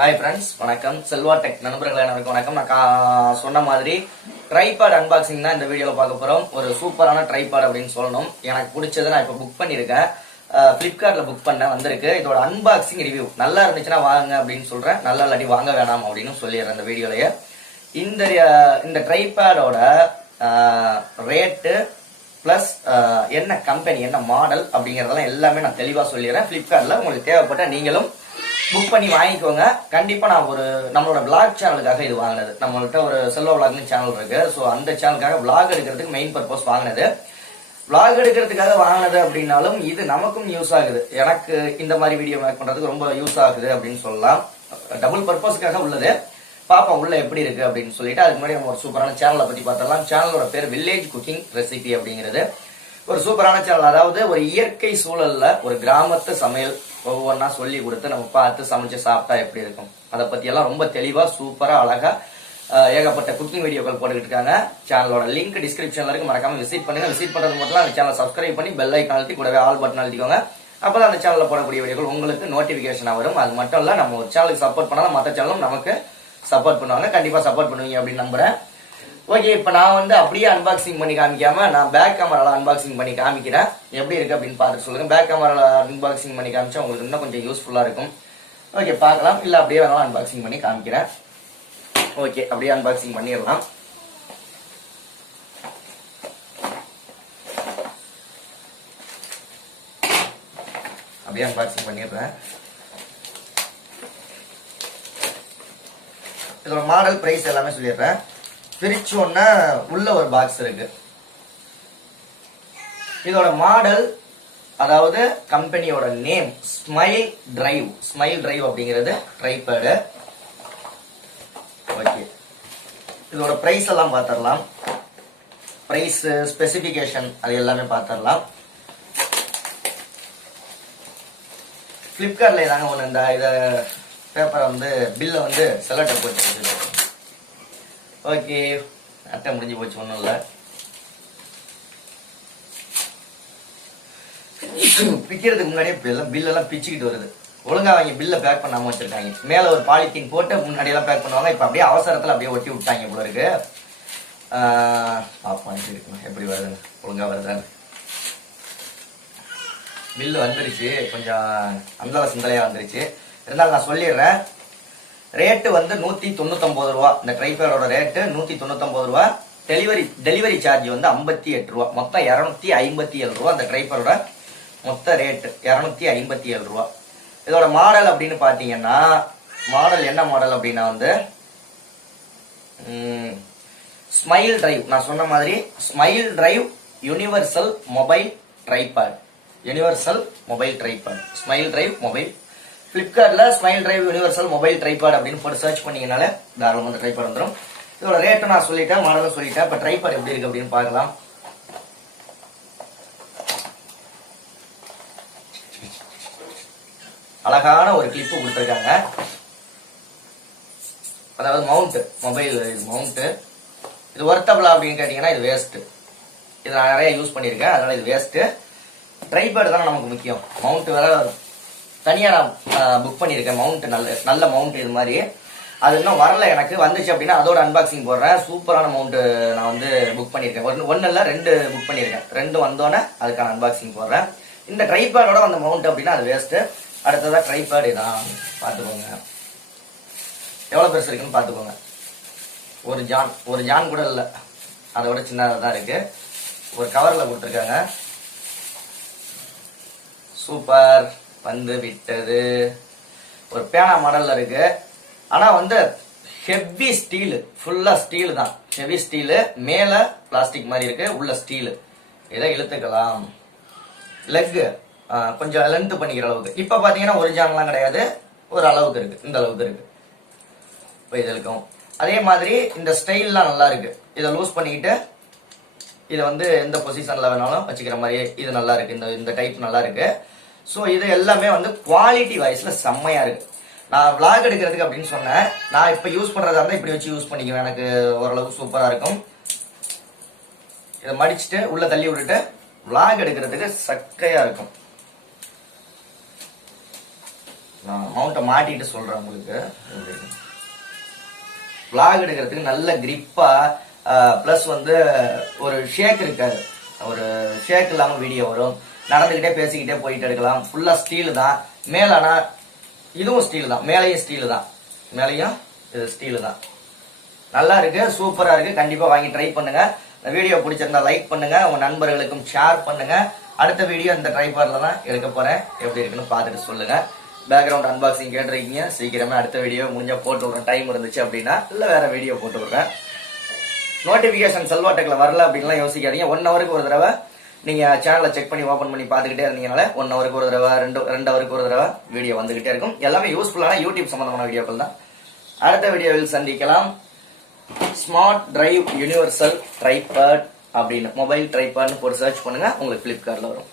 Hi friends, வணக்கம். Selva tech நண்பர்களே அனைவருக்கும் வணக்கம். நான் சொன்ன மாதிரி ட்ரைபாட் அன்பாக்சிங் தான் இந்த வீடியோவில் பார்க்க போகிறோம். ஒரு சூப்பரான ட்ரைபாட் அப்படின்னு சொல்லணும். எனக்கு பிடிச்சதை நான் இப்போ புக் பண்ணியிருக்கேன். ஃப்ளிப்கார்ட்டில் புக் பண்ண வந்திருக்கு. இதோட அன்பாக்சிங் ரிவ்யூ நல்லா இருந்துச்சுன்னா வாங்க அப்படின்னு சொல்கிறேன். நல்லா இல்லாட்டி வாங்க வேணாம் அப்படின்னு சொல்லிடுறேன் இந்த வீடியோலயே. இந்த ட்ரைபாடோட ரேட்டு பிளஸ் என்ன கம்பெனி என்ன மாடல் அப்படிங்கறதெல்லாம் எல்லாமே நான் தெளிவா சொல்லிடுறேன். ஃப்ளிப்கார்ட்ல உங்களுக்கு தேவைப்பட்ட நீங்களும் புக் பண்ணி வாங்கிக்கோங்க. கண்டிப்பா நான் நம்மளோட விளாக் சேனலுக்காக இது வாங்கினது. நம்மள்கிட்ட ஒரு செல்வா விளாக்னு சேனல் இருக்கு. ஸோ அந்த சேனலுக்காக விளாக் எடுக்கிறதுக்கு மெயின் பர்பஸ் வாங்கினது. விளாக் எடுக்கிறதுக்காக வாங்கினது அப்படின்னாலும் இது நமக்கும் யூஸ் ஆகுது. எனக்கு இந்த மாதிரி வீடியோ மேக் பண்றதுக்கு ரொம்ப யூஸ் ஆகுது அப்படின்னு சொல்லலாம். டபுள் பர்பஸ்க்காக உள்ளது. பாப்பா உள்ள எப்படி இருக்கு அப்படின்னு சொல்லிட்டு அதுக்கு முன்னாடி நம்ம ஒரு சூப்பரான சேனலை பத்தி பார்த்தலாம். சேனலோட பேர் வில்லேஜ் குக்கிங் ரெசிபி அப்படிங்கிறது. ஒரு சூப்பரான சேனல். அதாவது ஒரு இயற்கை சூழல்ல ஒரு கிராமத்து சமையல் ஒவ்வொன்றா சொல்லி கொடுத்து நம்ம பார்த்து சமைச்சு சாப்பிட்டா எப்படி இருக்கும் அதை பத்தி எல்லாம் ரொம்ப தெளிவா சூப்பரா அழகா ஏகப்பட்ட குக்கிங் வீடியோக்கள் போட்டுக்கிட்டு இருக்காங்க. சேனலோட லிங்க் டிஸ்கிரிப்ஷன்ல இருக்கு, மறக்காம விசிட் பண்ணுங்க. விசிட் பண்றது மட்டும் அந்த சேனலை சப்ஸ்கிரைப் பண்ணி பெல் ஐக்கான் அழுத்தி கூடவே ஆல் பட்டன் அழுத்திக்கோங்க. அப்பதான் அந்த சேனல்ல போடக்கூடிய வீடியோக்கள் உங்களுக்கு நோட்டிபிகேஷனா வரும். அது மட்டும் இல்ல, நம்ம ஒரு சேனலுக்கு சப்போர்ட் பண்ணாலும் மற்ற சேனலும் நமக்கு சப்போர்ட் பண்ணுவாங்க. கண்டிப்பா சப்போர்ட் பண்ணுவீங்க அப்படின்னு நம்புறேன். ஓகே, இப்ப நான் அப்படியே அன்பாக்சிங் பண்ணி காமிக்காம நான் பேக் கேமரால அன்பாக்சிங் பண்ணி காமிக்கிறேன். எப்படி இருக்கு அப்படின்னு பார்த்துட்டு சொல்லுங்க. பேக் கேமரால அன்பாக்சிங் பண்ணி காமிச்சா உங்களுக்கு இன்னும் கொஞ்சம் யூஸ்ஃபுல்லா இருக்கும். ஓகே, பார்க்கலாம். இல்ல அப்படியே வேணாலும் அன்பாக்சிங் பண்ணி காமிக்கிறேன். ஓகே, அப்படியே அன்பாக்சிங் பண்ணிடலாம். அப்படியே அன்பாக்சிங் பண்ணிடுறேன். இதோட மாடல் பிரைஸ் எல்லாமே சொல்லிடுறேன். பிரிச்சோன்னா உள்ள ஒரு பாக்ஸ் இருக்கு. இதோட மாடல், அதாவது கம்பெனியோட நேம் ஸ்மைல் டிரைவ் அப்படிங்கிறது ட்ரைபாட். ஓகே, இதோட பிரைஸ் எல்லாம் பார்த்துடலாம். பிரைஸ் ஸ்பெசிபிகேஷன் அது எல்லாமே பார்த்துடலாம். பிளிப்கார்ட்ல ஏதாங்க ஒன்று இந்த இதை பேப்பரை பில்லை செலட்டை போட்டு. ஓகே, அட்டை முடிஞ்சு போச்சு, ஒன்றும் இல்லை. பிக்கிறதுக்கு முன்னாடியே பில்லெல்லாம் பிச்சுக்கிட்டு வருது. ஒழுங்கா அவங்க பில்லை பேக் பண்ணாம வச்சிருக்காங்க. மேல ஒரு பாலித்தீன் போட்டு முன்னாடி எல்லாம் பேக் பண்ணுவாங்க. இப்ப அப்படியே அவசரத்துல அப்படியே ஒட்டி விட்டாங்க போல இருக்கு. பாப்போம் எப்படி வருதுன்னு, ஒழுங்கா வருதான்னு. பில்லு வந்துருச்சு, கொஞ்சம் அந்தள சிந்தலையா வந்துருச்சு. இருந்தாலும் நான் சொல்லிடுறேன். ரேட்டு 199 ரூபா. இந்த ட்ரைபாடோட ரேட்டு 199 ரூபா. டெலிவரி சார்ஜ் 58 ரூபா. மொத்தம் 257 ரூபா. இந்த ட்ரைபாடோட மொத்த ரேட்டு 257 ரூபா. இதோட மாடல் அப்படின்னு பாத்தீங்கன்னா, மாடல் என்ன மாடல் அப்படின்னா ஸ்மைல் டிரைவ். நான் சொன்ன மாதிரி smile drive universal mobile tripod. Smile drive mobile. பிளிப்கார்ட்ல smile drive universal mobile tripod அப்படின்னு போட்டு சர்ச் பண்ணீங்கனால தாராளமாக அந்த ட்ரைபாட் வந்துடும். இதோட ரேட்டும் நான் சொல்லிட்டேன், மாடலும் சொல்லிட்டேன். இப்ப ட்ரைபாட் எப்படி இருக்கு அப்படின்னு பார்க்கலாம். அழகான ஒரு கிளிப்பு கொடுத்துருக்காங்க. அதாவது மொபைல் மவுண்ட். இது ஒர்த்தபிளா அப்படின்னு கேட்டீங்கன்னா இது வேஸ்ட். இது நான் நிறைய யூஸ் பண்ணியிருக்கேன், அதனால இது வேஸ்ட். ட்ரைபாட் தான் நமக்கு முக்கியம். மவுண்ட் வேற தனியா நான் புக் பண்ணியிருக்கேன். மவுண்ட் நல்ல மவுண்ட். இது மாதிரி அது இன்னும் வரல, எனக்கு வந்துச்சு அப்படின்னா அதோட அன்பாக்சிங் போடுறேன். சூப்பரான மவுண்ட் நான் புக் பண்ணியிருக்கேன். ஒன்னு இல்ல 2 புக் பண்ணியிருக்கேன். 2 வந்தோன்னே அதுக்கான அன்பாக்சிங் போடுறேன். இந்த ட்ரைபாடோட அந்த மவுண்ட் அப்படின்னா அது வேஸ்ட். அடுத்ததா ட்ரைபாட் இதான் பார்த்துக்கோங்க. எவ்வளவு பெருசு இருக்குன்னு பார்த்துக்கோங்க. ஒரு ஜான் கூட இல்லை, அதோட சின்னதாக தான் இருக்கு. ஒரு கவர்ல கொடுத்துருக்காங்க. சூப்பர். விட்டது. ஒரு பேனா மாடல்ல இருக்கு. ஆனா ஹெவி ஸ்டீல், ஃபுல்லா ஸ்டீல் தான். Heavy steel. மேல பிளாஸ்டிக் மாதிரி இருக்கு, உள்ள ஸ்டீல். இதை இழுத்துக்கலாம். லெக் கொஞ்சம் லென்த் பண்ணிக்கிற அளவுக்கு. இப்ப பாத்தீங்கன்னா ஒரு ஜான்லாம் கிடையாது, ஒரு அளவுக்கு இருக்கு. இந்த அளவுக்கு இருக்கு. இப்போ இது இருக்கும். அதே மாதிரி இந்த ஸ்டைல்லாம் நல்லா இருக்கு. இதை லூஸ் பண்ணிக்கிட்டு இதை எந்த பொசிஷன்ல வேணாலும் வச்சுக்கிற மாதிரி இது நல்லா இருக்கு. இந்த டைப் நல்லா இருக்கு. ஸோ இது எல்லாமே குவாலிட்டி வைஸ்ல செம்மையா இருக்கு. நான் விளாக் எடுக்கிறதுக்கு அப்படின்னு சொன்னேன். நான் இப்ப யூஸ் பண்றதா இருந்தா இப்படி வச்சு யூஸ் பண்ணிக்குவேன். எனக்கு ஓரளவுக்கு சூப்பரா இருக்கும். இதை மடிச்சுட்டு உள்ள தள்ளி விட்டுட்டு விளாக் எடுக்கிறதுக்கு சக்கையா இருக்கும். நான் மவுண்ட்டை மாட்டிட்டு சொல்றேன் உங்களுக்கு. vlog எடுக்கிறதுக்கு நல்ல கிரிப்பா பிளஸ் வந்து ஒரு ஷேக் இருக்காது, ஒரு ஷேக் இல்லாம வீடியோ வரும். நடந்துகிட்டே பேசிக்கிட்டே போயிட்டு எடுக்கலாம். ஃபுல்லா ஸ்டீல் தான். மேலானா இதுவும் ஸ்டீல் தான், மேலையும் ஸ்டீல் தான், மேலையும் இது ஸ்டீல் தான். நல்லா இருக்கு, சூப்பரா இருக்கு. கண்டிப்பா வாங்கி ட்ரை பண்ணுங்க. இந்த வீடியோ பிடிச்சிருந்தா லைக் பண்ணுங்க, உங்க நண்பர்களுக்கும் ஷேர் பண்ணுங்க. அடுத்த வீடியோ இந்த ட்ரைபாட்ல தான் எடுக்க போறேன். எப்படி இருக்குன்னு பார்த்துட்டு சொல்லுங்க. பேக்ரவுண்ட் அன்பாக்சிங் கேட்டிருக்கீங்க, சீக்கிரமே அடுத்த வீடியோ முடிஞ்சா போட்டு விடுறேன். டைம் இருந்துச்சு அப்படின்னா இல்ல வேற வீடியோ போட்டு விடுறேன். நோட்டிபிகேஷன் செல்வாடெக்ல வரல அப்படின்லாம் யோசிக்காதீங்க. 1 ஹவருக்கு ஒரு தடவை நீங்க சேனலை செக் பண்ணி ஓபன் பண்ணி பார்த்துக்கிட்டே இருந்தீங்கனால 1 ஹவருக்கு ஒரு தடவை 2 ஹவருக்கு ஒரு தடவை வீடியோ வந்துகிட்டே இருக்கும். எல்லாமே யூஸ்ஃபுல்லான யூடியூப் சம்பந்தமான வீடியோக்கள் தான். அடுத்த வீடியோவில் சந்திக்கலாம். ஸ்மார்ட் டிரைவ் யூனிவர்சல் ட்ரைபாட் அப்படின்னு மொபைல் ட்ரைபாட்னு போட்டு சர்ச் பண்ணுங்க, உங்களுக்கு பிளிப்கார்ட்ல வரும்.